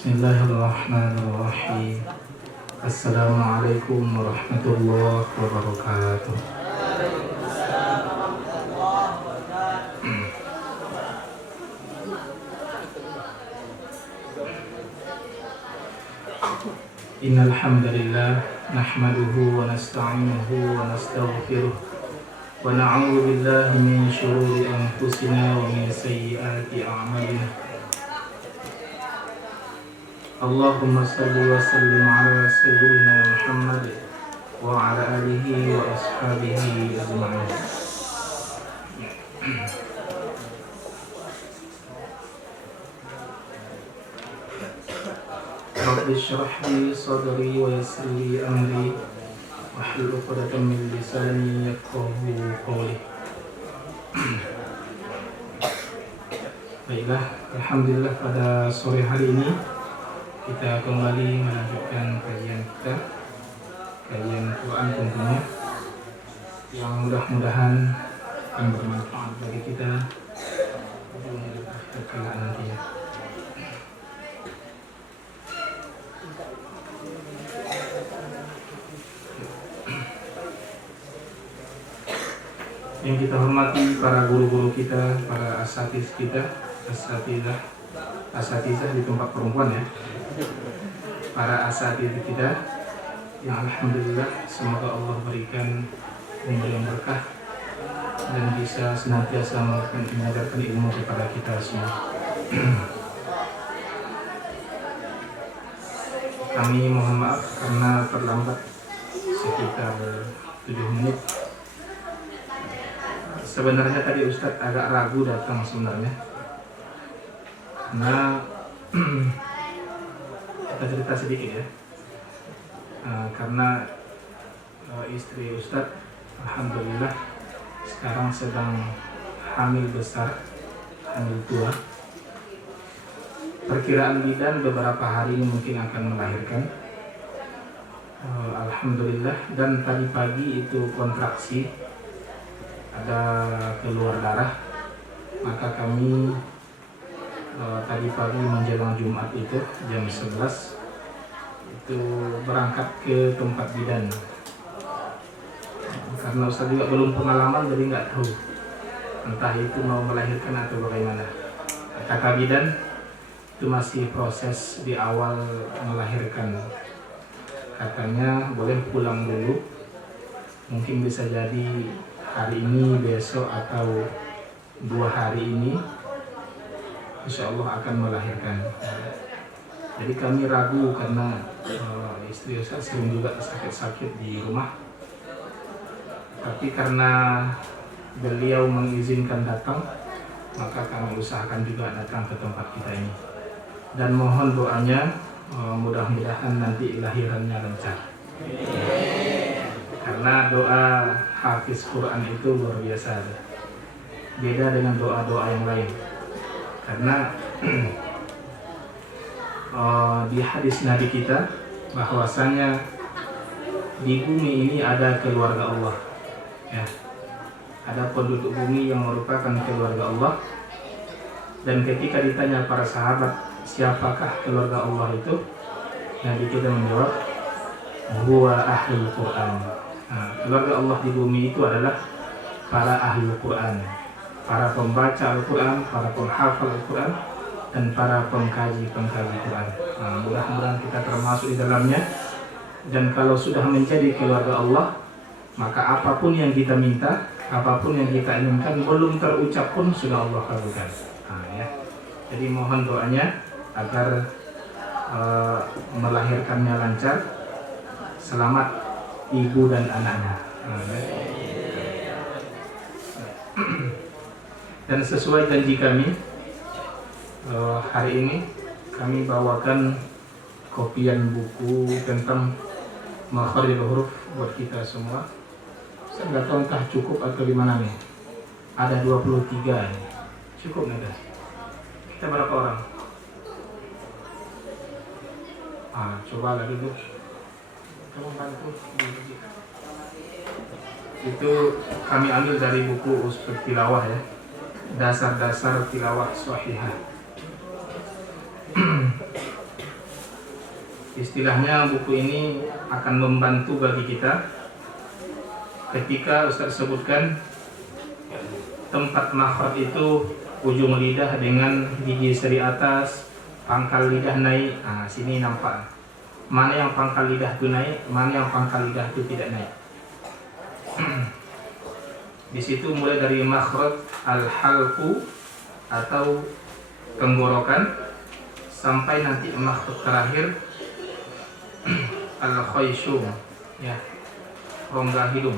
Bismillahirrahmanirrahim. Assalamualaikum warahmatullahi wabarakatuh. Innal hamdalillah nahmaduhu wa nasta'inuhu wa nastaghfiruh wa na'udzu billahi min shururi anfusina wa min sayyiati a'malina. Allahumma salli wa sallim ala sayyidina Muhammad wa ala alihi wa ashabihi ajma'in. Rabbi shrah li sadri wa yassir li amri wahlul 'uqdatam min lisani yafqahu qawli. Baiklah, alhamdulillah pada sore hari ini kita kembali melanjutkan kajian kita, kajian Quran tentunya, yang mudah-mudahan akan bermanfaat bagi kita di akhir kelak nantinya. Yang kita hormati para guru-guru kita, para asatiz kita, asatizah di tempat perempuan ya, para asatiz kita yang alhamdulillah semoga Allah berikan umur yang berkah dan bisa senantiasa mengajarkan ilmu kepada kita semua. Kami mohon maaf karena terlambat sekitar 7 menit. Sebenarnya tadi Ustadz agak ragu datang sebenarnya, karena kita cerita sedikit ya, karena istri Ustadz alhamdulillah sekarang sedang hamil besar, hamil tua. Perkiraan bidan beberapa hari ini mungkin akan melahirkan, alhamdulillah. Dan tadi pagi itu kontraksi, ada keluar darah, maka kami tadi pagi menjelang Jumat itu jam 11 itu berangkat ke tempat bidan, karena Ustaz juga belum pengalaman jadi nggak tahu entah itu mau melahirkan atau bagaimana. Kata bidan itu masih proses di awal melahirkan, katanya boleh pulang dulu, mungkin bisa jadi hari ini, besok, atau 2 hari ini insya Allah akan melahirkan. Jadi kami ragu karena istri saya sering juga sakit-sakit di rumah, tapi karena beliau mengizinkan datang, maka kami usahakan juga datang ke tempat kita ini. Dan mohon doanya, mudah-mudahan nanti lahirannya lancar. Karena doa hafiz Quran itu luar biasa, beda dengan doa-doa yang lain. Karena di hadis Nabi kita bahwasanya di bumi ini ada keluarga Allah, ya, ada penduduk bumi yang merupakan keluarga Allah. Dan ketika ditanya para sahabat siapakah keluarga Allah itu, Nabi kita menjawab, huwa ahlul Quran. Nah, keluarga Allah di bumi itu adalah para ahli Quran, para pembaca Al-Quran, para penghafal Al-Quran, dan para pengkaji Quran. Nah, mudah-mudahan kita termasuk di dalamnya. Dan kalau sudah menjadi keluarga Allah, maka apapun yang kita minta, apapun yang kita inginkan, belum terucap pun sudah Allah kabulkan. Nah, ya. Jadi mohon doanya agar melahirkannya lancar, selamat ibu dan anaknya. Dan sesuai janji kami, hari ini kami bawakan kopian buku tentang makharijul huruf buat kita semua. Saya nggak tahu entah cukup atau gimana nih. Ada 23 nih. Cukup nggak? Kita berapa orang? Coba lagi dulu. Kamu bantu. Itu kami ambil dari buku Usbek Tilawah ya, dasar-dasar tilawah sahihah. Istilahnya buku ini akan membantu bagi kita ketika Ustaz sebutkan tempat makhraj itu ujung lidah dengan gigi seri atas, pangkal lidah naik. Nah, sini nampak mana yang pangkal lidah itu naik, mana yang pangkal lidah itu tidak naik. Di situ mulai dari makhraj al-halqu atau tenggorokan sampai nanti makhraj terakhir al-khayshum, ya, rongga hidung.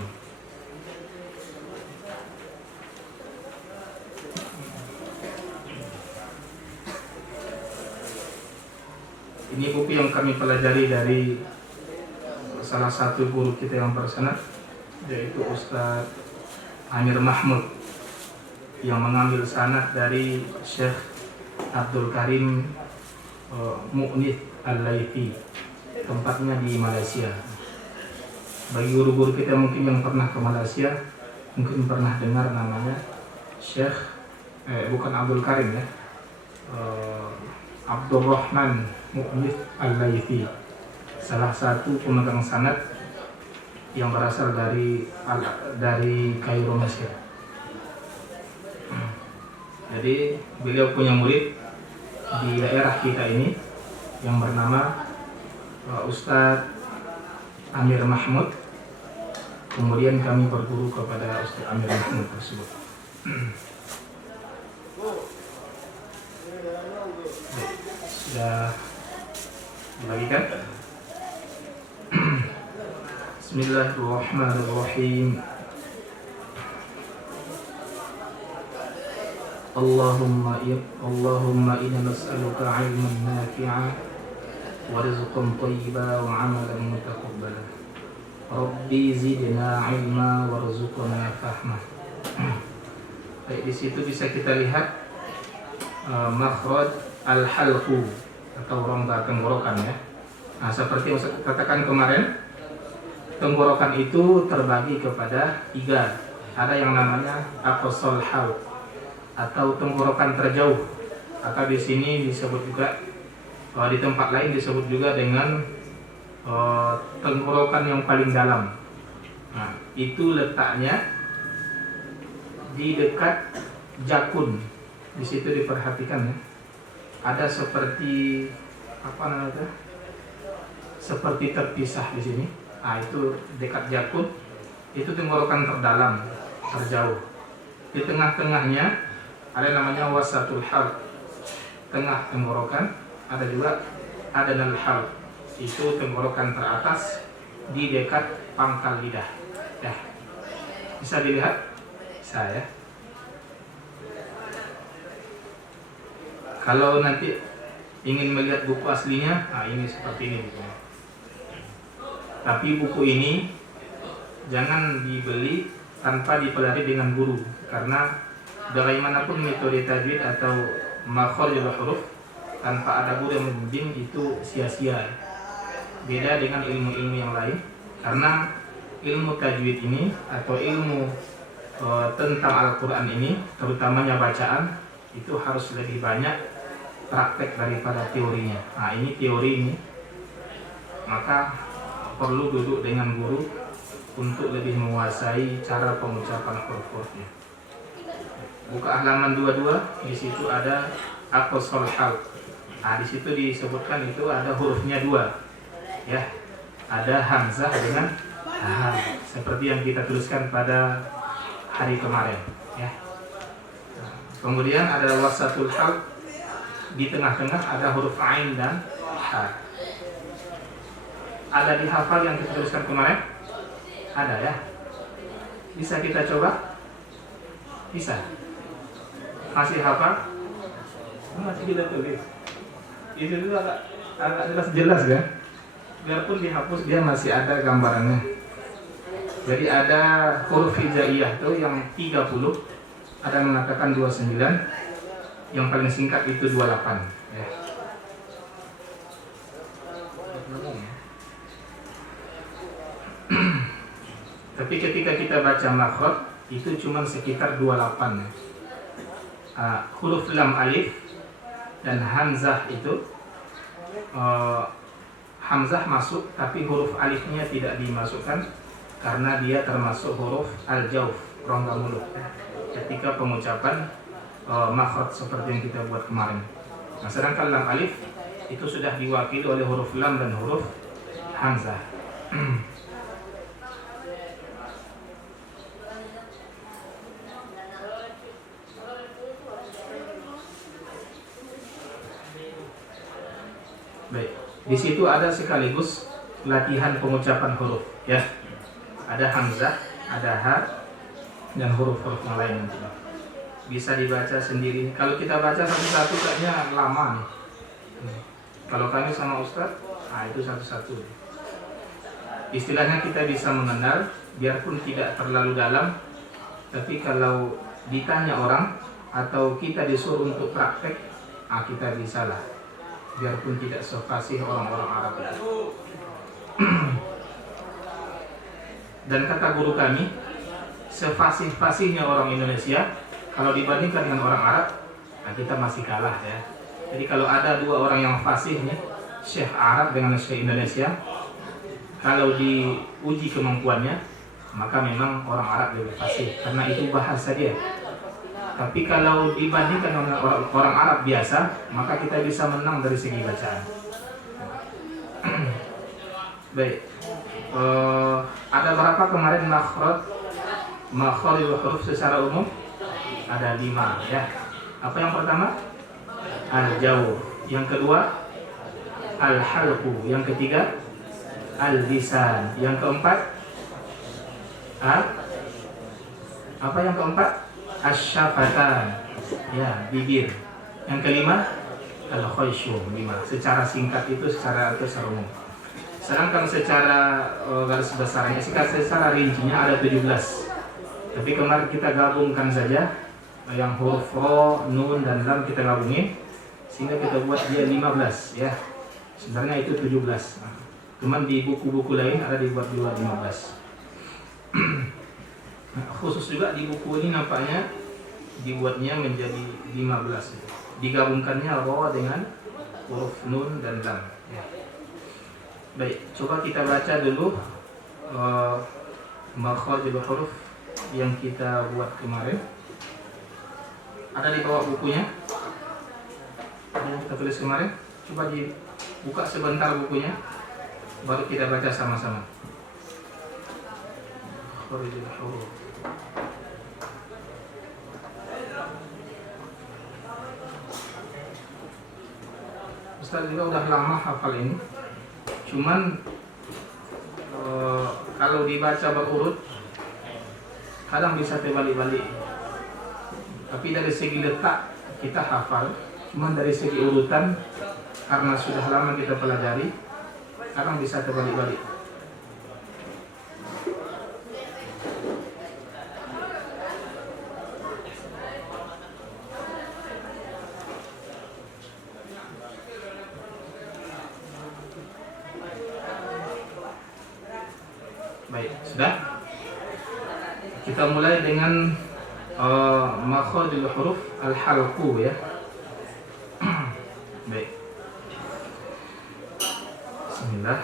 Ini buku yang kami pelajari dari salah satu guru kita yang bersanad, yaitu Ustaz Amir Mahmud, yang mengambil sanad dari Syekh Abdul Karim Mu'nith Al-Laythi, tempatnya di Malaysia. Bagi guru-guru kita mungkin yang pernah ke Malaysia, mungkin pernah dengar namanya Syekh bukan Abdul Karim, ya, Abdul Rahman Mu'nith Al-Laythi, salah satu pemegang sanad yang berasal dari Kairo, Mesir. Jadi beliau punya murid di daerah kita ini yang bernama Ustadz Amir Mahmud. Kemudian kami berguru kepada Ustadz Amir Mahmud tersebut. Sudah dibagikan? Bismillahirrahmanirrahim. Allahumma inna nas'aluka 'ilman nafi'an wa rizqan thayyiban wa 'amalan mutaqabbalan. Rabbi zidna 'ilma warzuqna fahma. Baik, di situ bisa kita lihat makhraj al-halqu atau rongga tenggorokan, ya. Nah, seperti yang saya katakan kemarin, tenggorokan itu terbagi kepada 3. Ada yang namanya aqsal halq atau tenggorokan terjauh, atau di sini disebut juga di tempat lain disebut juga dengan tenggorokan yang paling dalam. Nah, itu letaknya di dekat jakun. Di situ diperhatikan, ya. Ada seperti apa namanya? Seperti terpisah di sini. Nah, itu dekat jakun. Itu tenggorokan terdalam, terjauh. Di tengah-tengahnya ada namanya wasatul halq, tengah tenggorokan. Ada juga adnal halq, itu tenggorokan teratas di dekat pangkal lidah. Ya, bisa dilihat? Bisa, ya. Kalau nanti ingin melihat buku aslinya, nah ini seperti ini bukunya. Tapi buku ini jangan dibeli tanpa dipelajari dengan guru, karena bagaimanapun metode tajwid atau makharijul huruf tanpa ada guru yang membimbing itu sia-sia. Beda dengan ilmu-ilmu yang lain, karena ilmu tajwid ini atau ilmu tentang Al-Quran ini, terutamanya bacaan, itu harus lebih banyak praktek daripada teorinya. Nah, ini teori ini, maka perlu duduk dengan guru untuk lebih menguasai cara pengucapan huruf-hurufnya. Buka halaman 22, di situ ada aqsal halq. Nah, di situ disebutkan itu ada hurufnya 2, ya. Ada hamzah dengan ha, seperti yang kita tuliskan pada hari kemarin, ya. Kemudian ada wasatul halq, di tengah-tengah ada huruf ain dan ha. Ada dihafal yang kita tuliskan kemarin? Ada, ya. Bisa kita coba? Bisa. Masih hafal? Masih kita tulis. Itu agak jelas, kan? Biarpun dihapus dia masih ada gambarannya. Jadi ada huruf hijaiyah itu yang 30, ada mengatakan 29, yang paling singkat itu 28, ya. Tapi ketika kita baca makhraj itu cuma sekitar 28, ya. Huruf lam alif dan hamzah itu hamzah masuk, tapi huruf alifnya tidak dimasukkan karena dia termasuk huruf al-jauf, rongga mulut. Ketika pengucapan makhraj seperti yang kita buat kemarin. Nah, sedangkan lam alif itu sudah diwakili oleh huruf lam dan huruf hamzah. Baik, di situ ada sekaligus latihan pengucapan huruf, ya. Ada hamzah, ada ha, dan huruf-huruf yang lain nanti. Bisa dibaca sendiri. Kalau kita baca satu-satu kayaknya lama nih. Kalau kami sama Ustadz, itu satu-satu. Istilahnya kita bisa mengenal, biarpun tidak terlalu dalam, tapi kalau ditanya orang atau kita disuruh untuk praktek, kita bisa lah. Biarpun tidak sefasih orang-orang Arab itu. Dan kata guru kami, sefasih-fasihnya orang Indonesia, kalau dibandingkan dengan orang Arab, kita masih kalah, ya. Jadi kalau ada dua orang yang fasih nih, Syekh Arab dengan Syekh Indonesia, kalau diuji kemampuannya, maka memang orang Arab lebih fasih karena itu bahasa dia. Tapi kalau dibandingkan dengan orang Arab biasa, maka kita bisa menang dari segi bacaan. Baik, ada berapa kemarin makhraj huruf secara umum? Ada 5, ya. Apa yang pertama? Al-jawf. Yang kedua, al-halqu. Yang ketiga, al-lisan. Yang keempat, apa yang keempat? Asyafatan, ya, bibir. Yang kelima, al-khayshum. 5. Secara singkat itu secara umum. Sedangkan secara garis besarnya, secara rincinya ada 17. Tapi kemarin kita gabungkan saja yang huruf ro, nun dan lam kita gabungin sehingga kita buat dia 15, ya. Sebenarnya itu 17. Cuman di buku-buku lain ada dibuat juga 15. Nah, khusus juga di buku ini nampaknya dibuatnya menjadi 15. Digabungkannya ro dengan huruf nun dan lam, ya. Baik, coba kita baca dulu makhrajul huruf yang kita buat kemarin. Ada di bawah bukunya yang kita tulis kemarin. Coba dibuka sebentar bukunya, baru kita baca sama-sama. Makhrajul huruf. Ustaz juga udah lama hafal ini. Cuman kalau dibaca berurut kadang bisa terbalik-balik. Tapi dari segi letak kita hafal, cuman dari segi urutan karena sudah lama kita pelajari, kadang bisa terbalik-balik. Baik, sudah? Kita mulai dengan makhrajul huruf al-halqu, ya. Baik. Bismillah.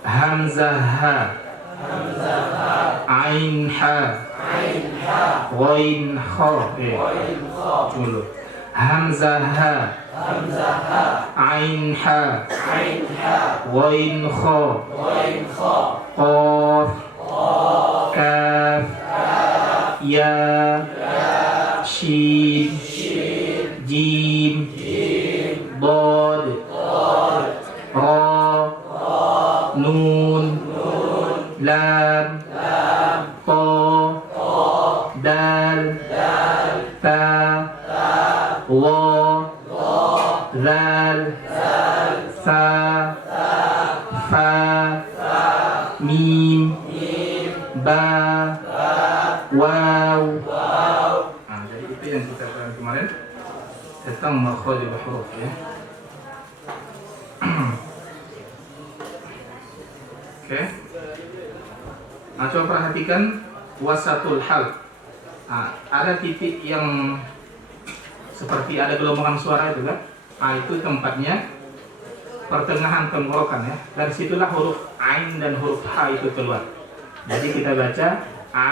Hamzah ha, ain ha, ghain kha. Dulu. Hamzah ha, ain ha, ghain kha, qaf, kaf, ya, shin, jim, dad, ra, nun, lam, ta, dal, ta, wa, zal, sa, fa, mim, ba, waw. Jadi itu yang kita bahas kemarin tentang makhrajul huruf, ya. Oke. Nah, coba perhatikan wasatul halq. Ada titik yang seperti ada gelombangan suara itu kan? Itu tempatnya pertengahan tenggorokan ya. Dari situlah huruf ain dan huruf ha itu keluar. Jadi kita baca a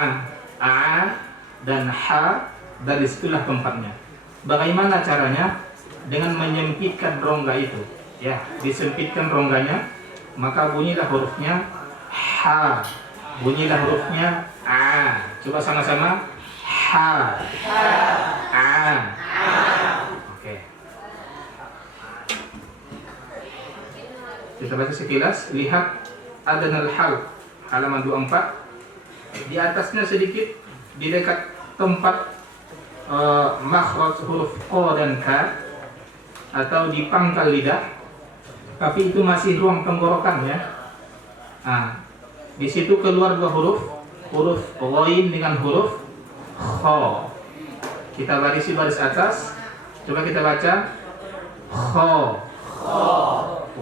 dan ha, dari situlah tempatnya. Bagaimana caranya? Dengan menyempitkan rongga itu. Ya, disempitkan rongganya, maka bunyilah hurufnya ha. Bunyilah hurufnya a. Coba sama-sama. Ha. A. Oke. Kita baca sekilas. Lihat Adnal Hal halaman 24. Di atasnya sedikit, di dekat tempat makhraj huruf q dan k, atau di pangkal lidah, tapi itu masih ruang tenggorokan ya. Nah, di situ keluar dua huruf, huruf ghain dengan huruf kha. Kita barisi baris atas. Coba kita baca kha,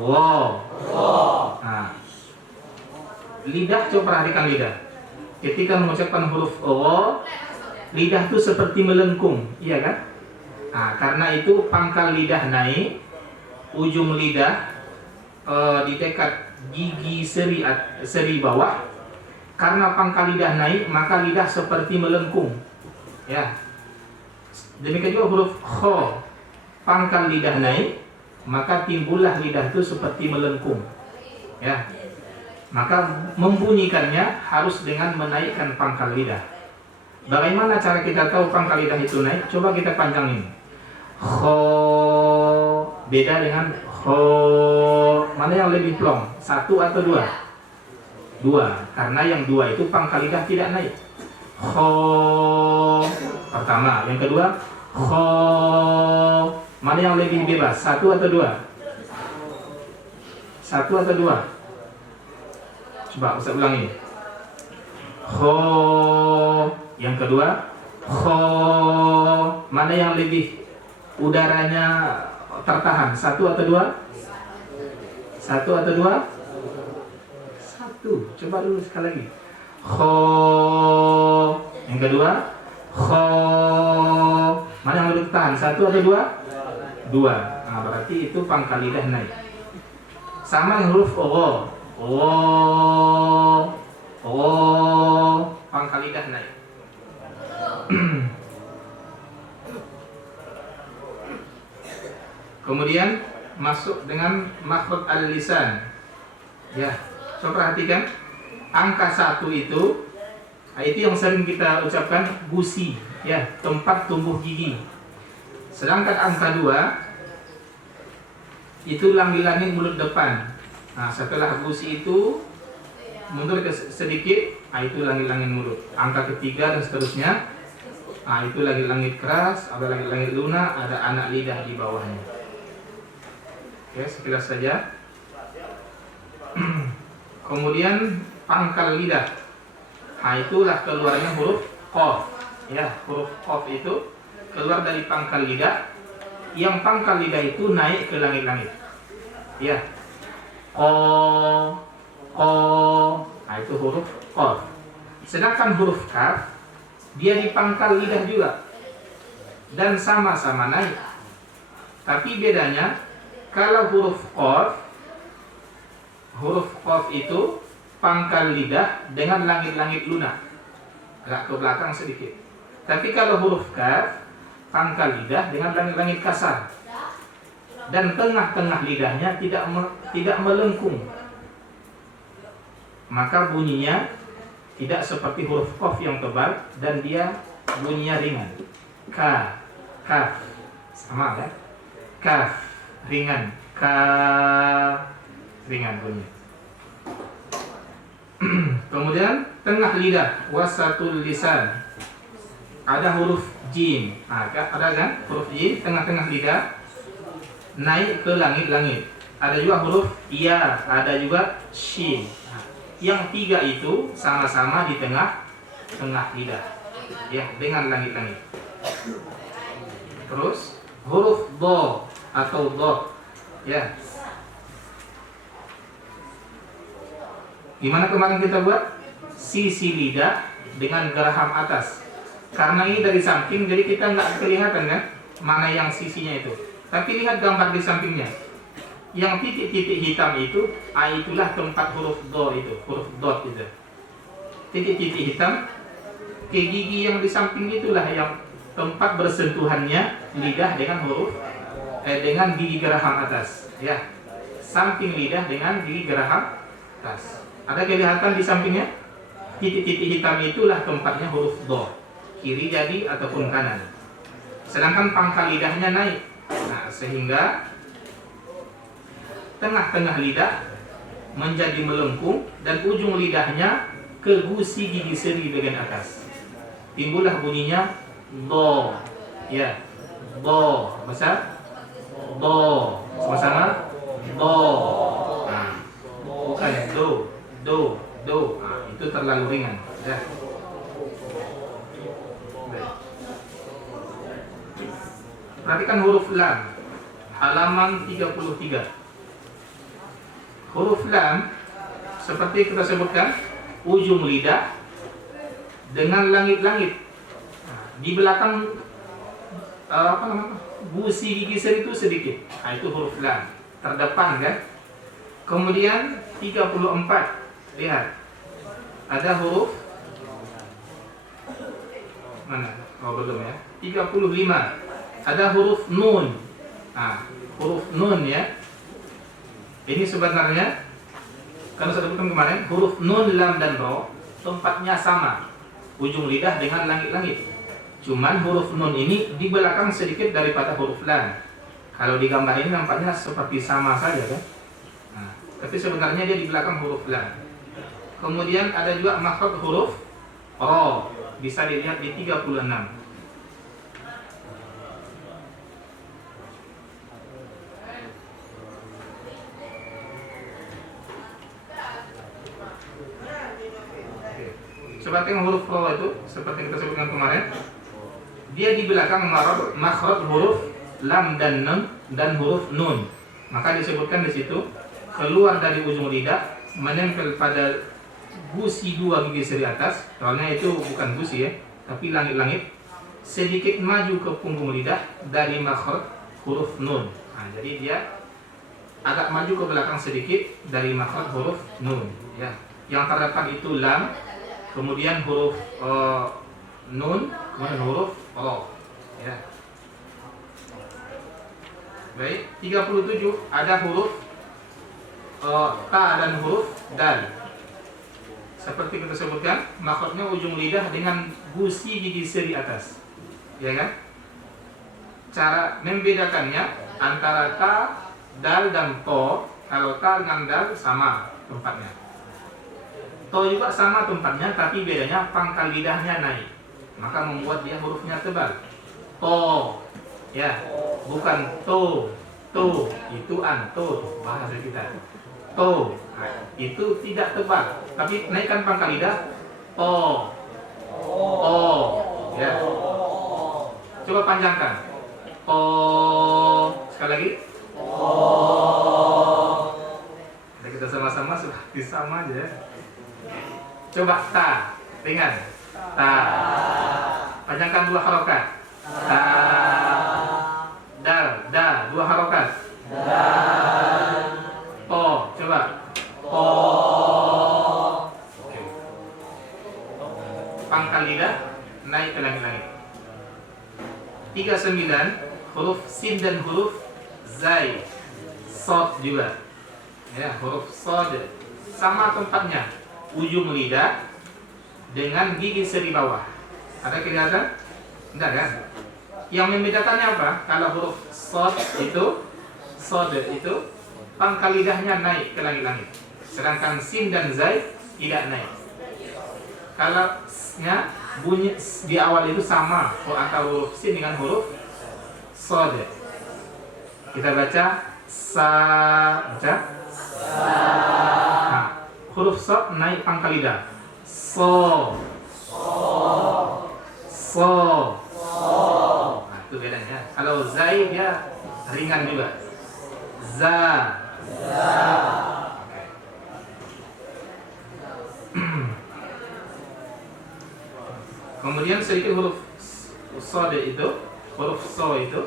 wa. Nah, lidah, coba perhatikan lidah. Ketika mengucapkan huruf wa, lidah itu seperti melengkung, iya kan? Nah, karena itu pangkal lidah naik, ujung lidah di dekat gigi seri bawah. Karena pangkal lidah naik, maka lidah seperti melengkung. Ya. Demikian juga huruf kha, pangkal lidah naik, maka timbullah lidah itu seperti melengkung. Ya. Maka membunyikannya harus dengan menaikkan pangkal lidah. Bagaimana cara kita tahu pangkal lidah itu naik? Coba kita panjangin. Kho, beda dengan kho. Mana yang lebih plong? Satu atau dua? Dua. Karena yang dua itu pangkal lidah tidak naik. Kho pertama. Yang kedua kho. Mana yang lebih bebas? Satu atau dua? Satu atau dua? Coba Ustaz ulangi. Kho. Yang kedua kho. Mana yang lebih udaranya tertahan? Satu atau dua? Satu atau dua? Satu. Coba dulu sekali lagi. Kho. Yang kedua kho. Mana yang lebih tertahan? Satu atau dua? Dua. Nah, berarti itu pangkal lidah naik. Sama yang huruf o. Pangkal lidah naik. Kemudian masuk dengan makhraj al-lisan. Ya, coba perhatikan angka 1 itu yang sering kita ucapkan gusi, ya, tempat tumbuh gigi. Sedangkan angka 2 itu langit-langit mulut depan. Nah, setelah gusi itu mundur sedikit, itu langit-langit mulut. Angka ketiga dan seterusnya. Itu langit-langit keras, ada langit-langit lunak, ada anak lidah di bawahnya. Oke, sekilas saja. Kemudian pangkal lidah. Itulah keluarnya huruf qaf. Ya, huruf qaf itu keluar dari pangkal lidah. Yang pangkal lidah itu naik ke langit-langit. Ya. Qa. Itu huruf qaf. Sedangkan huruf kaf dia di pangkal lidah juga dan sama-sama naik. Tapi bedanya kalau huruf qaf itu pangkal lidah dengan langit-langit lunak, agak ke belakang sedikit. Tapi kalau huruf kaf pangkal lidah dengan langit-langit kasar dan tengah-tengah lidahnya tidak melengkung. Maka bunyinya tidak seperti huruf qaf yang tebal dan dia bunyinya ringan. Kaf sama kan? Kaf ringan, ringan bunyi. Kemudian tengah lidah, wasatul lisan, ada huruf jim. Ada kan huruf jim tengah-tengah lidah naik ke langit-langit. Ada juga huruf ya, ada juga shin. Yang tiga itu sama-sama di tengah lidah, ya, dengan langit-langit. Terus huruf do atau dot, ya. Gimana kemarin kita buat? Sisi lidah dengan geraham atas. Karena ini dari samping, jadi kita nggak kelihatan kan mana yang sisinya itu. Tapi lihat gambar di sampingnya. Yang titik-titik hitam itu, itulah tempat huruf do itu, huruf dot itu. Titik-titik hitam ke gigi yang di samping itulah yang tempat bersentuhannya lidah dengan dengan gigi geraham atas, ya. Samping lidah dengan gigi geraham atas. Ada kelihatan di sampingnya? Titik-titik hitam itulah tempatnya huruf do, kiri jadi ataupun kanan. Sedangkan pangkal lidahnya naik. Nah, sehingga tengah-tengah lidah menjadi melengkung dan ujung lidahnya ke gusi gigi seri bagian atas. Timbullah bunyinya do, ya, do, besar, do, sama-sama, do. Nah, bukan do. Nah, itu terlalu ringan. Ya. Perhatikan huruf lam, halaman 33. Huruf lam seperti kita sebutkan, ujung lidah dengan langit-langit. Nah, di belakang gusi gigi seri itu sedikit. Nah, itu huruf lam, terdepan kan. Kemudian 34. Lihat. Ada huruf mana? Oh, belum ya. 35. Ada huruf nun. Nah, huruf nun ya. Ini sebenarnya kalau saya sebutkan kemarin, huruf nun, lam, dan ro tempatnya sama, ujung lidah dengan langit-langit. Cuman huruf nun ini di belakang sedikit daripada huruf lam. Kalau digambar ini nampaknya seperti sama saja kan. Nah, tapi sebenarnya dia di belakang huruf lam. Kemudian ada juga makhraj huruf ro, bisa dilihat di 36. Seperti yang huruf ro itu, seperti yang kita sebutkan kemarin, dia di belakang makhraj huruf lam dan nun dan huruf nun. Maka disebutkan di situ keluar dari ujung lidah menempel pada gusi dua gigi seri atas. Soalnya itu bukan gusi ya, tapi langit-langit. Sedikit maju ke punggung lidah dari makhraj huruf nun. Nah, jadi dia agak maju ke belakang sedikit dari makhraj huruf nun. Ya, yang terdepan itu lam. Kemudian huruf nun, kemudian huruf ro. Ya. Baik, 37 ada huruf ta dan huruf dal. Seperti kita sebutkan, makhrajnya ujung lidah dengan gusi gigi seri atas. Ya kan? Cara membedakannya antara ta, dal dan to. Kalau ta dengan dal sama tempatnya. To juga sama tempatnya, tapi bedanya pangkal lidahnya naik, maka membuat dia hurufnya tebal. To, ya, bukan to. Itu anto bahasa kita. To, nah, itu tidak tebal, tapi naikkan pangkal lidah. To, ya. Coba panjangkan. To, sekali lagi. Kita sama-sama seperti sama aja. Coba ta, ringan. Ta. Panjangkan 2 harokat. Ta. Dal, 2 harokat. Dal. To, coba. To. Oke. Pangkal lidah naik ke langit-langit. 39 huruf sin dan huruf zai. Sod juga. Ya, huruf sod sama tempatnya. Ujung lidah dengan gigi seri bawah. Ada kelihatan? Enggak kan? Yang membedakannya apa? Kalau huruf sod itu pangkal lidahnya naik ke langit-langit. Sedangkan sin dan zai tidak naik. Kalau nya bunyi di awal itu sama antara huruf sin dengan huruf sod. Kita baca sa, baca sa. Nah, huruf sod naik pangkal lidah. So. Nah, itu bedanya. Kalau zai dia ringan juga. Za. Okay. Kemudian sedikit huruf sod itu, huruf so itu,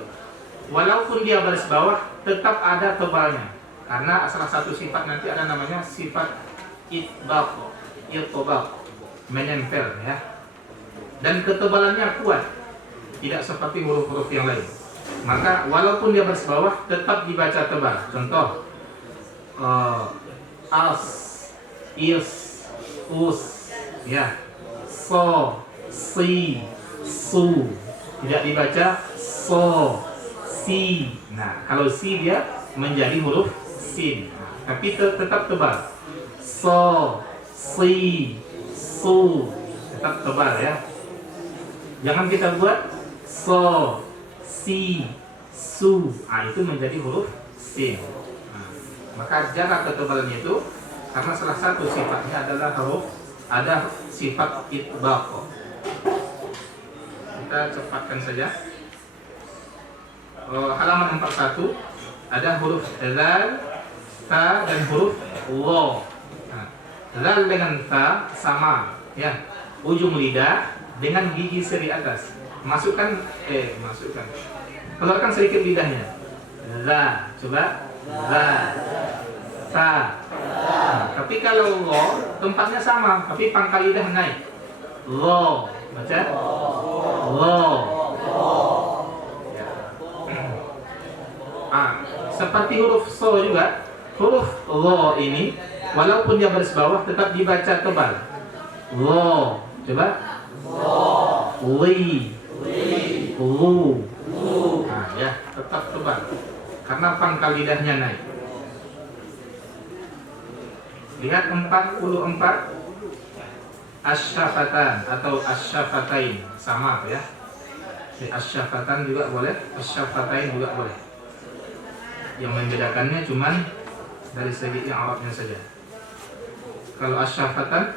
walaupun dia baris bawah tetap ada tebalnya. Karena salah satu sifat nanti ada namanya sifat itbaq, menempel ya. Dan ketebalannya kuat, tidak seperti huruf-huruf yang lain. Maka walaupun dia baris bawah tetap dibaca tebal. Contoh as, is, us, ya, so, si, su, tidak dibaca so, si. Nah, kalau si dia menjadi huruf sin, tapi tetap tebal. So, si, su, tetap tebal ya. Jangan kita buat so, si, su. Itu menjadi huruf sin. Maka jaga ketebalannya itu, karena salah satu sifatnya adalah huruf, ada sifat itbaq. Kita cepatkan saja. Halaman 41 ada huruf zal, ta dan huruf lo. Zal dengan ta sama ya, ujung lidah dengan gigi seri atas. Masukkan, keluarkan sedikit lidahnya. Za, coba. Za, ta. Tapi kalau lo, tempatnya sama, tapi pangkal lidah naik. Lo, baca. Lo. Seperti huruf so juga, huruf lo ini walaupun dia baris bawah tetap dibaca tebal. Lo, coba. Li, lu. Ya, tetap tebal karena pangkal lidahnya naik. Lihat 44 asyafatan atau asyafatain sama ya. Asyafatan juga boleh, asyafatain juga boleh. Yang membedakannya cuman dari segi yang Arabnya saja. Kalau asyafatan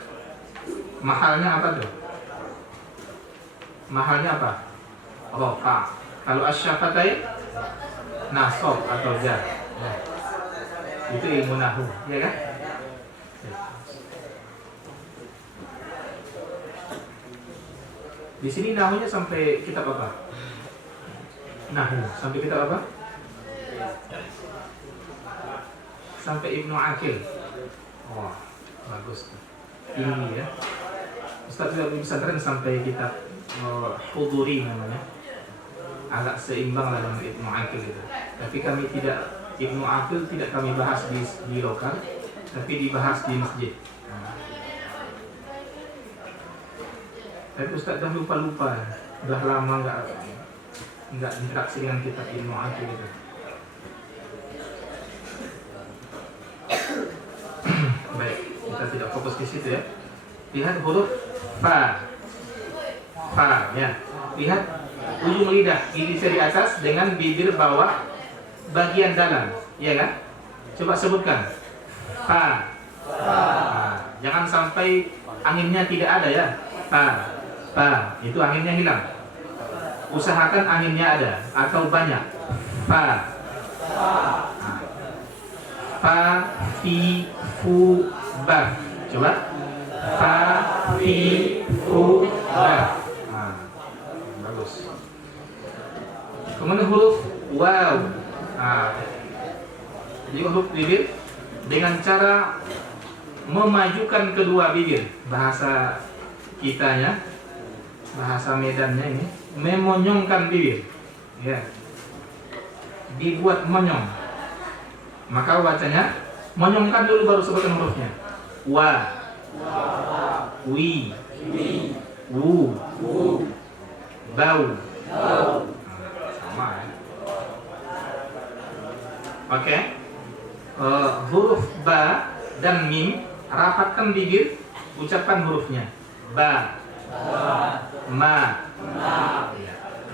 mahalnya apa tuh? Mahalnya apa? Rofa. Kalau asyafatain nasab atau jar. Ya. Itu ilmu nahwu, ya kan? Di sini nahwunya sampai kitab apa? Nahwu sampai kitab apa? Sampai Ibnu Aqil. Wah, bagus. Ini ya. Ustaz juga bisa keren sampai kitab Huduri namanya. Agak seimbang lah dengan Ibnu Aqil itu. Tapi kami tidak, Ibnu Aqil tidak kami bahas di lokal, tapi dibahas di masjid. Tapi Ustaz dah lupa, dah lama nggak interaksi dengan kitab Ibnu Aqil itu. Baik, kita tidak fokus di situ ya. Lihat huruf fa, ya. Lihat ujung lidah, gigi seri atas dengan bibir bawah bagian dalam, ya kan? Coba sebutkan fa. Jangan sampai anginnya tidak ada ya. Fa, itu anginnya hilang. Usahakan anginnya ada atau banyak. Fa, fi, fu, ba. Coba. Fa, fi, fu, ba. Bagus. Kemudian huruf waw. Jadi huruf bibir dengan cara memajukan kedua bibir. Bahasa kitanya, bahasa Medannya ini memonyongkan bibir. Ya. Dibuat monyong. Maka bacanya monyongkan dulu baru sebutkan hurufnya. Wa, wi, wu, bau. Sama ya. Oke. Huruf ba dan mim, rapatkan bibir, ucapkan hurufnya. Ba, ma.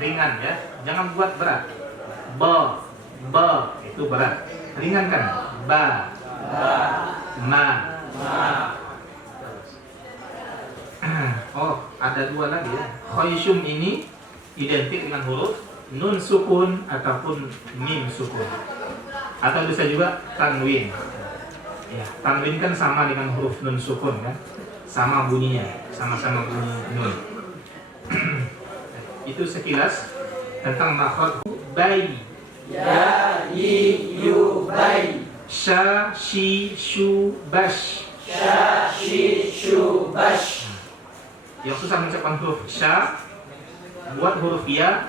Ringan ya, jangan buat berat. Ba, itu berat. Ringankan. Ba, ma. Oh, ada dua lagi ya. Khayshum ini identik dengan huruf nun sukun ataupun mim sukun, atau bisa juga tanwin. Ya, tanwin kan sama dengan huruf nun sukun kan, sama bunyinya, sama-sama bunyi nun. Itu sekilas tentang makhraj bai. Ya, yu, bai. Sha, shi, shu, bash. Sha, shi, shu, bash. Yang susah mengucapkan huruf sha, buat huruf ya,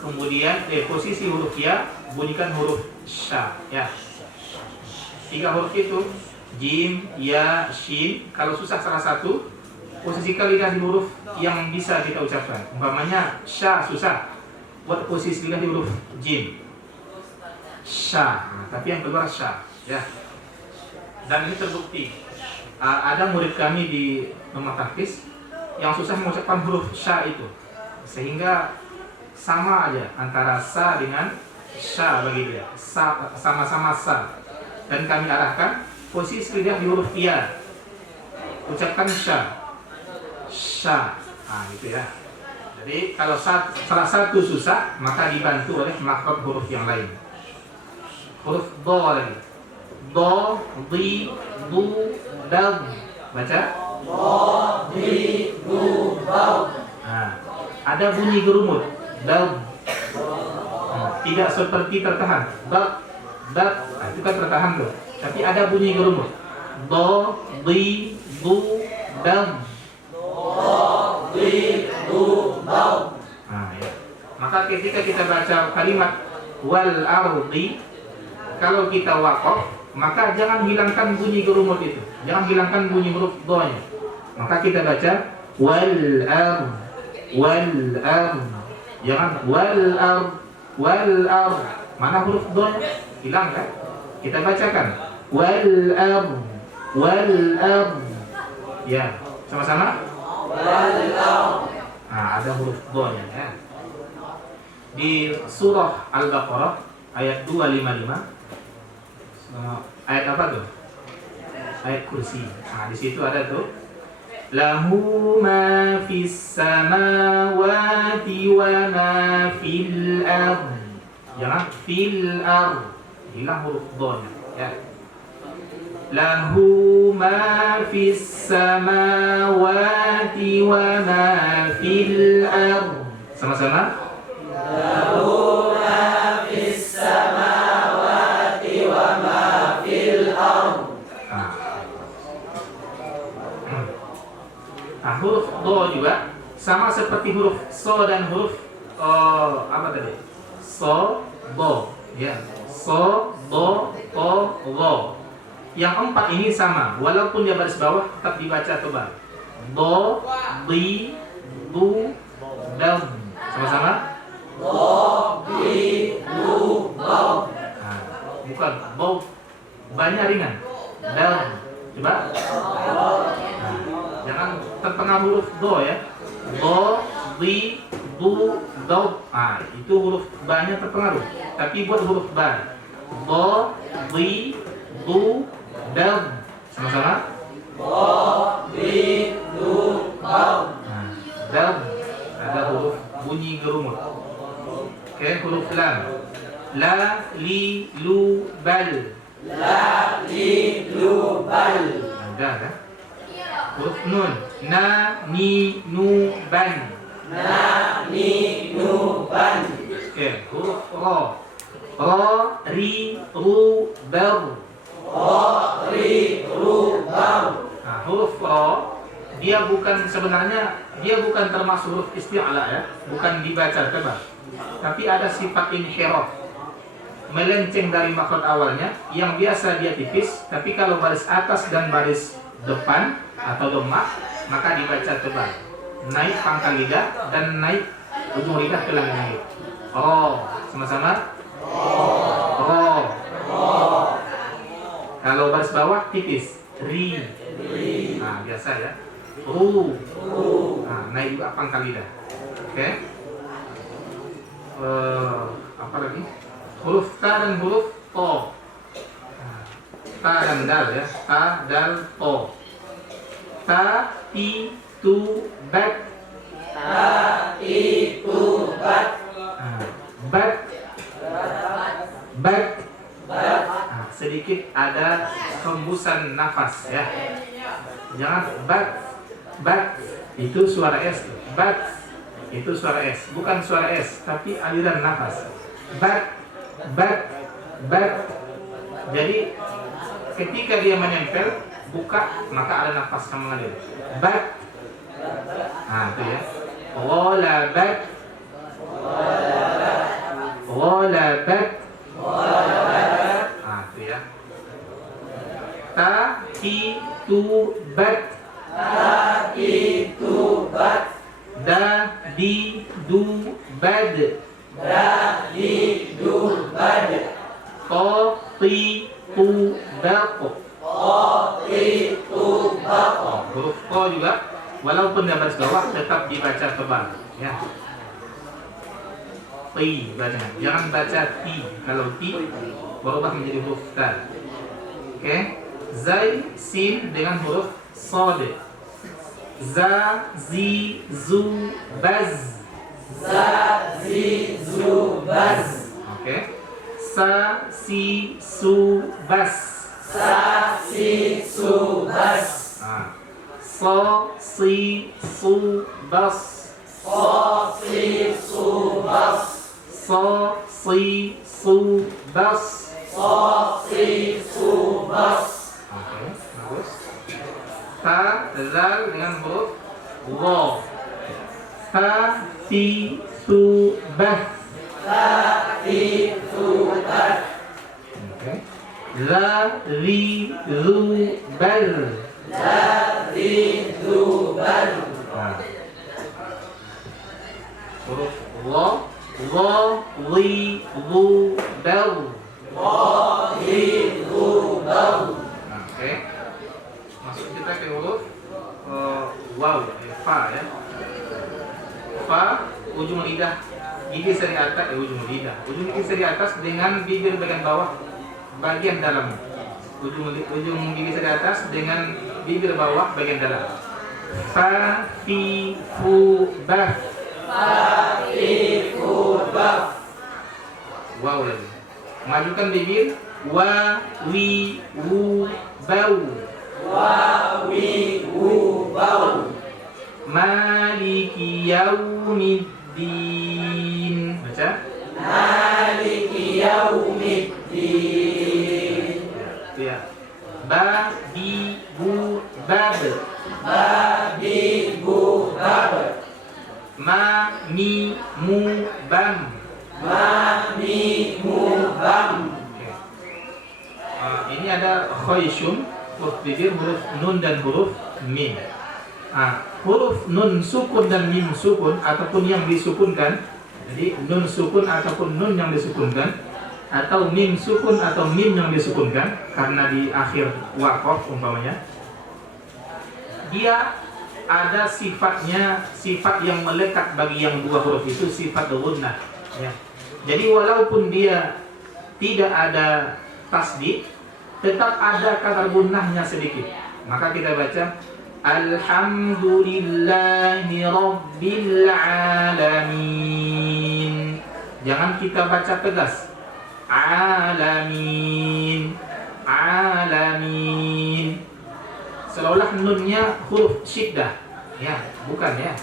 kemudian posisi huruf ya, bunyikan huruf sha, ya. 3 huruf itu, jim, ya, shin. Kalau susah salah satu, posisikan lidah di huruf yang bisa kita ucapkan. Umpamanya sha susah, buat posisi lidah di huruf jim, sha. Nah, tapi yang keluar sha, ya. Dan ini terbukti. Ada murid kami di Rumah Tahfiz yang susah mengucapkan huruf sha itu, sehingga sama aja antara sa dengan sha bagi dia, sama-sama sa. Dan kami arahkan posisi lidah di huruf ya, ucapkan sha, sha. Nah, gitu ya. Jadi kalau salah satu susah, maka dibantu oleh makhraj huruf yang lain. Huruf do lagi, do, di, du, dal. Baca. Do, di, du, dal. Nah, ada bunyi gerumut, dal. Nah, tidak seperti tertahan, dal, dal. Nah, itu kan tertahan tuh. Tapi ada bunyi gerumut, do, di, du, dal. Do, di, du, dal. Nah, ya. Maka ketika kita baca kalimat wal ardi, kalau kita waqaf, maka jangan hilangkan bunyi gerumut itu, jangan hilangkan bunyi huruf do-nya. Maka kita baca wal ard, wal ard. Jangan wal ard. Mana huruf do-nya? Hilang kan? Kita bacakan wal ard. Ya, sama-sama. Wal ard. Nah, ada huruf do-nya ya. Di surah Al-Baqarah ayat 255. Ayat apa tuh? Ayat kursi. Nah, di situ ada tuh lahu ma fis samawati wa ma fil ard. Jangan fil ard. Hilang huruf do-nya ya. Lahu ma fis samawati wa ma fil ard. Sama-sama. Lahu ma fis samawati wa ma fil ard. Nah, huruf do juga sama seperti huruf so dan huruf apa tadi? So, do, ya. So, do, to, do. Yang 4 ini sama, walaupun dia baris bawah tetap dibaca tebal. Do, di, du, dal. Sama-sama. Do, di, du, dal. Nah, bukan do, banyak ringan. Dal. Coba. Nah, jangan terpengaruh huruf do ya. Do, di, du, do. Ah, itu huruf banyak terpengaruh. Tapi buat huruf ba. Do, di, du, dal. Sama-sama. Do, di, du, dal. Nah, dal ada huruf bunyi gerumut. Oke, huruf lam. La, li, lu, bal. La, li, lu, bal. Ada kan? Huruf nun. Na, ni, nu, ban. Na, ni, nu, ban. Oke, huruf ro. Ro, ri, ru, bal. Ro, ri, ru, bal. Nah, huruf ro sebenarnya dia bukan termasuk huruf isti'la ya, bukan dibaca tebal. Tapi ada sifat inhiraf, melenceng dari makhraj awalnya yang biasa dia tipis, tapi kalau baris atas dan baris depan atau lemak maka dibaca tebal. Naik pangkal lidah dan naik ujung lidah ke langit. Oh, sama-sama. Oh. Kalau baris bawah tipis, ri. Nah, biasa ya. Ru. Nah, naik juga pangkal lidah. Oke. Apa lagi? Huruf ta dan huruf to. Nah, ta dan dal ya. Ta, dal, to. Ta, ti, tu, bat. Ta, ti, tu, bat. Nah, bat. Bat. Bat. Nah, sedikit ada hembusan nafas ya. Jangan bat itu suara S. Bat itu suara S, bukan suara S, tapi aliran nafas. Bat. Jadi ketika dia menempel, buka, maka ada nafas yang mengalir. Bat. Nah, itu ya. Ghalabat. Ghalabat. Nah, itu ya. Takitubat. Takitubat. Dadidubad. Dadidubad. Qatitubaq. Qatitubaq. Huruf Q juga walaupun dia baris bawah tetap dibaca tebal ya. Ti baca. Jangan baca ti. Kalau ti berubah menjadi huruf ta. Oke. Zai sin dengan huruf sad. Za zi zu baz. Za zi zu baz. Oke. Sa si su bas. Sa si su bas. So si su bas. So si su bas. So si su bas. So si su bas. Oke, bagus. Ta zal dengan huruf wa. Ta ti su bas. Takitubat. Oke. La ri ru bal. Dadidubad. Huruf wa li ru bal. Qatitubaq. Oke. Masuk kita ke huruf waw, fa ya. Fa ujung lidah gigi seri atas, ujung lidah, ujung gigi seri atas dengan bibir bagian bawah, bagian dalam. Ujung gigi seri atas dengan bibir bawah bagian dalam. Fa fi fu ba. Takitubat. Wow lagi. Majukan bibir. Wa wi wu bau. Wa wi wu bau. Maliki yaumiddin. Baca. Maliki yaumiddin. Ya. Ba bi bu bab. Babi bu bab. Ma mi mu bam. Ma mi mu bam. Oke. Ini ada khayshum, huruf bibir, huruf nun dan huruf mim. Huruf nun sukun dan mim sukun ataupun yang disukunkan. Jadi nun sukun ataupun nun yang disukunkan, atau mim sukun atau mim yang disukunkan karena di akhir waqaf umpamanya. Dia ada sifatnya, sifat yang melekat bagi yang dua huruf itu, sifat gunnah ya. Jadi walaupun dia tidak ada tasdid, tetap ada kadar gunnahnya sedikit. Maka kita baca Alhamdulillahi Rabbil Alamin. Jangan kita baca tegas. Alamin. Alamin. Seolah nunnya huruf syiddah. Ya, bukan ya.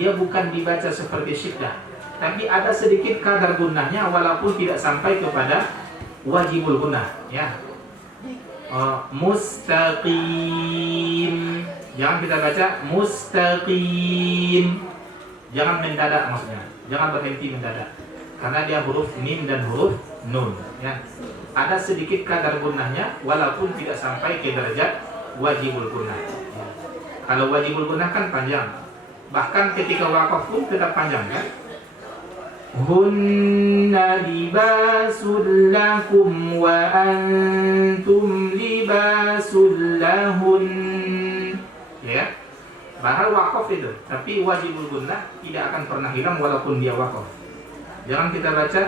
Dia bukan dibaca seperti syiddah. Tapi ada sedikit kadar gunnahnya walaupun tidak sampai kepada wajibul gunnah, ya. Mustaqim. Jangan kita baca mustaqim. Jangan mendadak maksudnya. Jangan berhenti mendadak. Karena dia huruf mim dan huruf nun, ya. Ada sedikit kadar gunnahnya walaupun tidak sampai ke derajat wajibul gunnah. Ya. Kalau wajibul gunnah kan panjang. Bahkan ketika waqaf pun tetap panjang, kan? Hunna libasul lakum wa antum libasul lahun. Ya. Bahal waqaf itu, tapi wajibul gunnah tidak akan pernah hilang walaupun dia waqaf. Jangan kita baca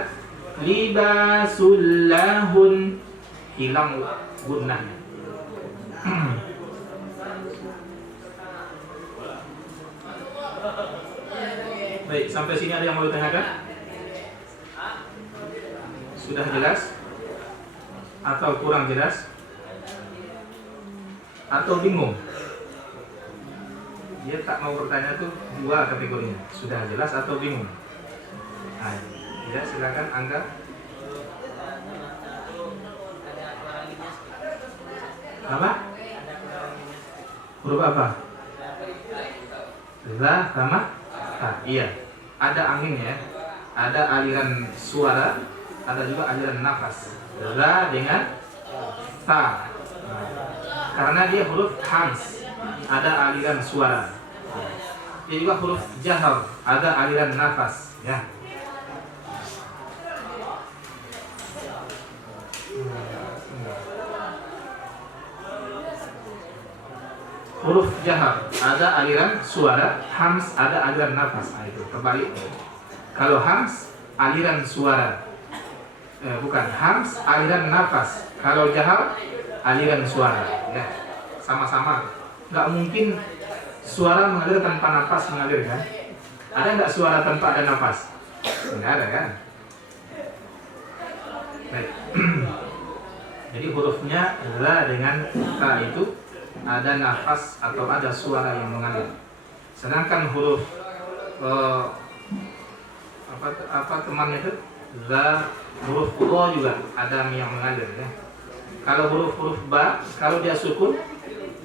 libasul lahun, hilang gunnahnya. Baik, sampai sini ada yang mau ditanyakan? Sudah jelas? Atau kurang jelas? Atau bingung? Dia tak mau bertanya tuh dua kategorinya. Sudah jelas atau bingung? Nah, ya silakan Angga. Apa? Huruf apa? Za sama ta. Iya. Ada angin ya. Ada aliran suara, ada juga aliran nafas. Za dengan ta. Karena dia huruf hams, ada aliran suara. Dia juga huruf jahar, ada aliran nafas ya. Huruf jahar ada aliran suara, hams ada aliran nafas. Nah, itu terbalik. Kalau hams aliran suara, bukan hams aliran nafas. Kalau jahar aliran suara, ya sama-sama. Nggak mungkin suara mengalir tanpa nafas mengalir kan? Ada nggak suara tanpa ada nafas? Nggak ada kan? Baik. Jadi hurufnya la dengan ta itu ada nafas atau ada suara yang mengalir. Sedangkan huruf apa temannya itu za, huruf ro juga ada yang mengalir ya. Kalau huruf ba, kalau dia sukun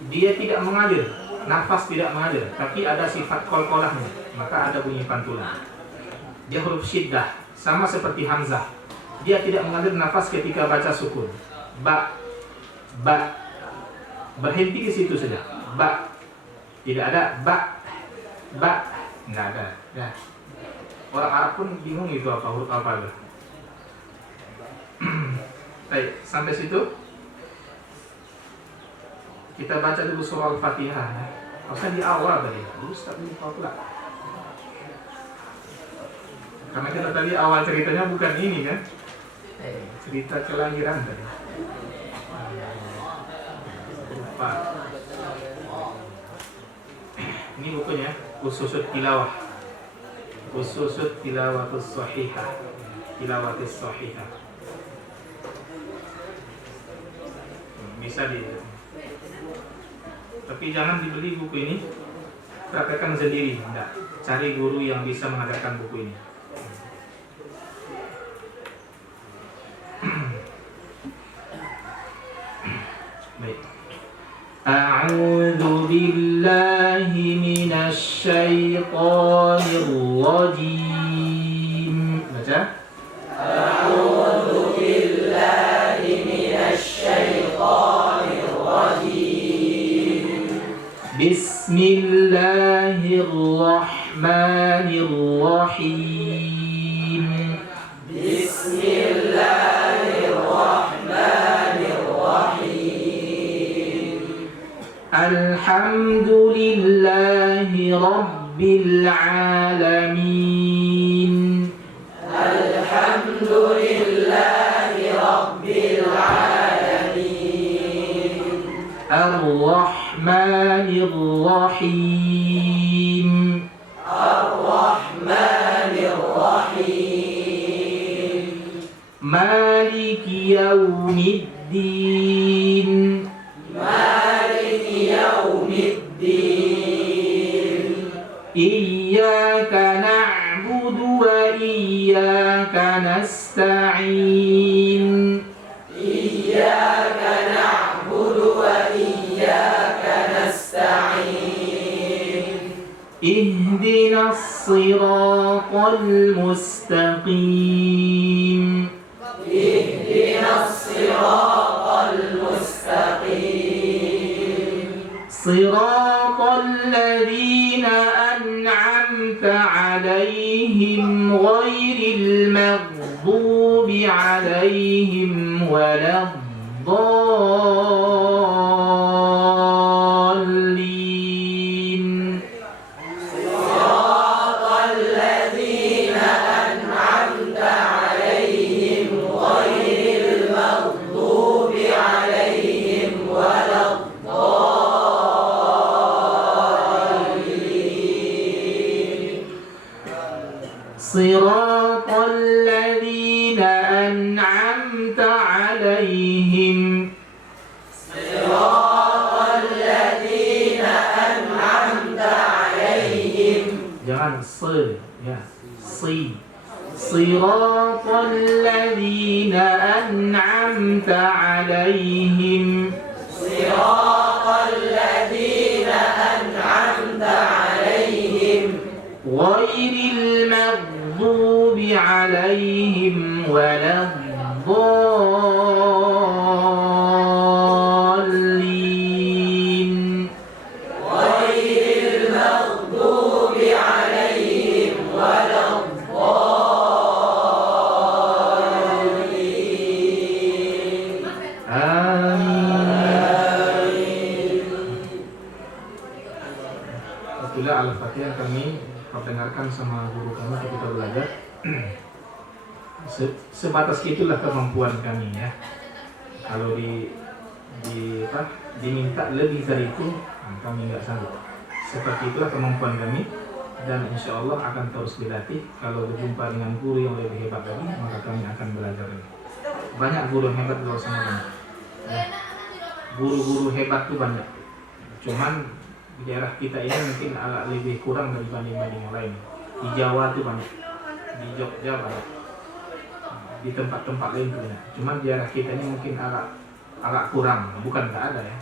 dia tidak mengalir, nafas tidak mengalir, tapi ada sifat qalqalahnya, maka ada bunyi pantulan. Dia huruf syiddah, sama seperti hamzah. Dia tidak mengalir nafas ketika baca sukun. Ba, berhenti di situ saja. Ba, tidak ada ba, nggak ada. Ya. Orang Arab pun bingung itu apa huruf apa itu. Baik, sampai situ kita baca dulu surah Al-Fatihah. Harusnya di awal tadi. Ustaz lupa pula. Karena kita tadi awal ceritanya bukan ini kan? Cerita kelahiran tadi. Lupa. Ini bukunya Ususut Tilawah. Ususut Tilawatus Shahihah. Tilawatus Shahihah. Bisa di. Tapi jangan dibeli buku ini, praktekkan sendiri. Enggak. Cari guru yang bisa mengajarkan buku ini. Baik. A'udzu billahi minasy syaithanir rajim. Baca. A'udzu billahi minasy syaithanir rajim. Bismillahirrahmanirrahim. Bismillahirrahmanirrahim. Alhamdulillahi rabbil alamin. Alhamdulillahi rabbil alamin. Ar-Rahmanir Rahim. Ar-Rahmanir Rahim. Maliki Yaumiddin. Maliki Yaumiddin. Iyyaka na'budu wa iyyaka nasta'in. Iyyaka na'budu wa iyyaka nasta'in. Ihdinas siratal mustaqim. Ihdinas siratal mustaqim. Siratal ladzina an'amta 'alaihim ghairil maghdubi 'alaihim waladdallin. Siratal ladzina an'amta 'alaihim ghairil maghdubi 'alaihim waladdallin. Siratal ladzina an'amta 'alaihim. Siratal ladzina an'amta 'alaihim. Jangan se ya, si. Siratal ladzina an'amta 'alaihim. ولا الضالين غير المغضوب عليهم ولا الضالين آمين. Itulah Al-Fatihah kami perdengarkan sama guru kami ketika belajar. Sebatas itulah kemampuan kami ya. Kalau diminta lebih dari itu, kami nggak sanggup. Seperti itulah kemampuan kami, dan insya Allah akan terus dilatih. Kalau berjumpa dengan guru yang lebih hebat lagi, maka kami akan belajar ini. Banyak guru yang hebat di luar sana banyak. Ya. Guru-guru hebat tuh banyak. Cuman di daerah kita ini mungkin agak lebih kurang dibanding yang lain. Di Jawa tuh banyak, di Jogja banyak, di tempat-tempat lain tuh banyak. Cuman di daerah kita ini mungkin agak kurang. Bukan nggak ada ya.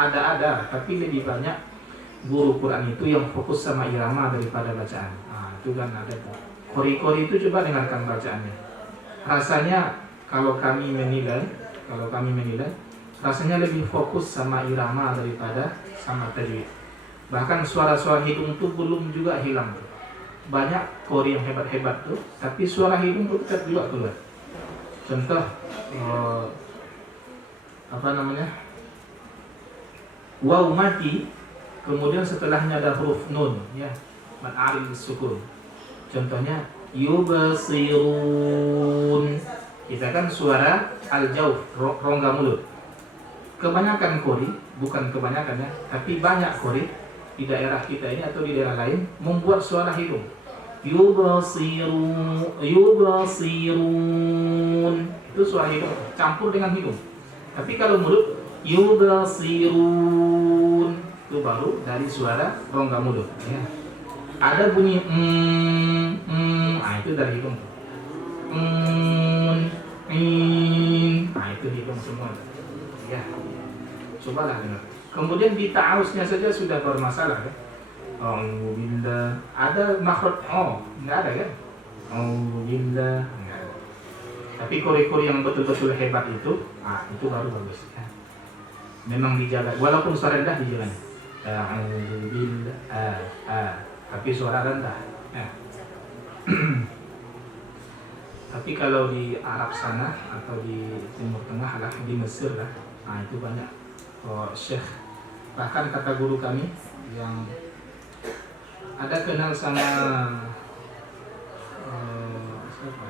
Ada, tapi lebih banyak guru Quran itu yang fokus sama irama daripada bacaan. Nah, itu kan ada tuh. Kori-kori itu coba dengarkan bacaannya. Rasanya kalau kami menilai, rasanya lebih fokus sama irama daripada sama tajwid. Bahkan suara-suara hidung itu belum juga hilang tuh. Banyak kori yang hebat-hebat tuh, tapi suara hidung tuh tetap juga keluar. Contoh waw mati, kemudian setelahnya ada huruf nun ya, mad arid sukun. Contohnya yubsirun, kita kan suara al-jauf, rongga mulut. Kebanyakan kori, bukan kebanyakan ya, tapi banyak kori di daerah kita ini atau di daerah lain membuat suara hidung. Yubsirun, itu suara hidung campur dengan hidung. Tapi kalau mulut yubsirun, itu baru dari suara rongga mulut ya. Ada bunyi itu dari hidung. Itu hidung semua ya. Cobalah dengar. Kemudian di ta'awusnya saja sudah bermasalah ya. Alhamdulillah. Ada makhraj enggak ada kan? Alhamdulillah enggak ada. Tapi kori-kori yang betul-betul hebat itu, itu baru bagus ya. Memang dijaga, walaupun suara rendah dijaga. Alhamdulillah. Tapi suara rendah ya. Tapi kalau di Arab sana atau di Timur Tengah lah, di Mesir lah, itu banyak syekh. Bahkan kata guru kami yang ada kenal sama siapa?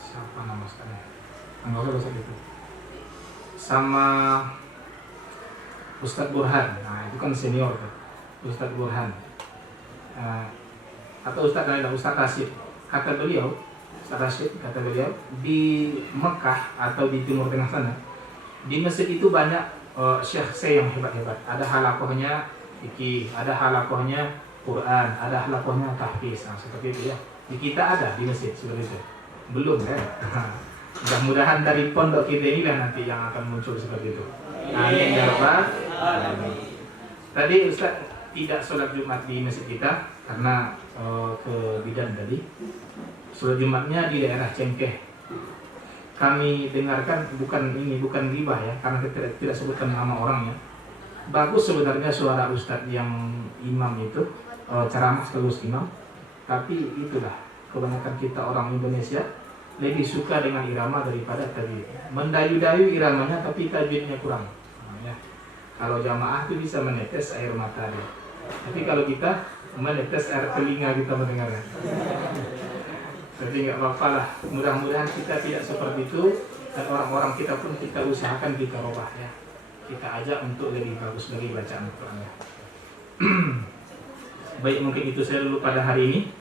Siapa nama sekarang? Enggak usah bahasa itu. Sama Ustadz Burhan. Nah, itu kan senior tuh. Ustadz Burhan. Atau Ustadz Rashid. Kata beliau di Mekah atau di Timur Tengah sana, di Mesir itu banyak syekh yang hebat-hebat. Ada halakohnya fikih, ada halakohnya Quran, ada halakohnya tahfiz. Seperti itu ya. Di kita ada di Mesir seperti itu. Belum kan? Mudah-mudahan dari pondok kita inilah nanti yang akan muncul seperti itu. Amin ya rabbal alamin. Tadi Ustaz tidak sholat Jumat di masjid kita karena ke bidan tadi. Sholat Jumatnya di daerah Cengkeh. Kami dengarkan bukan ribah ya, karena kita tidak sebutkan nama orangnya. Bagus sebenarnya suara Ustadz yang imam itu, ceramah sekaligus imam. Tapi itulah kebanyakan kita orang Indonesia lebih suka dengan irama daripada tajwid. Mendayu-dayu iramanya tapi tajwidnya kurang. Ya. Kalau jamaah itu bisa menetes air mata dia. Tapi kalau kita menetes air telinga kita mendengarnya. Jadi nggak apa-apa lah. Mudah-mudahan kita tidak seperti itu, dan orang-orang kita pun kita usahakan kita robah ya. Kita ajak untuk lebih bagus dari bacaan Qurannya. Baik, mungkin itu saya dulu pada hari ini.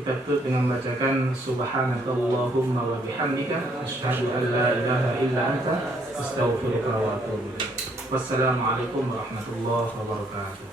Kita tutup dengan membacakan Subhanakallahumma wa bihamdika asyhadu an la ilaha illa anta astaghfiruka wa atubu ilaik. Wassalamualaikum warahmatullahi wabarakatuh.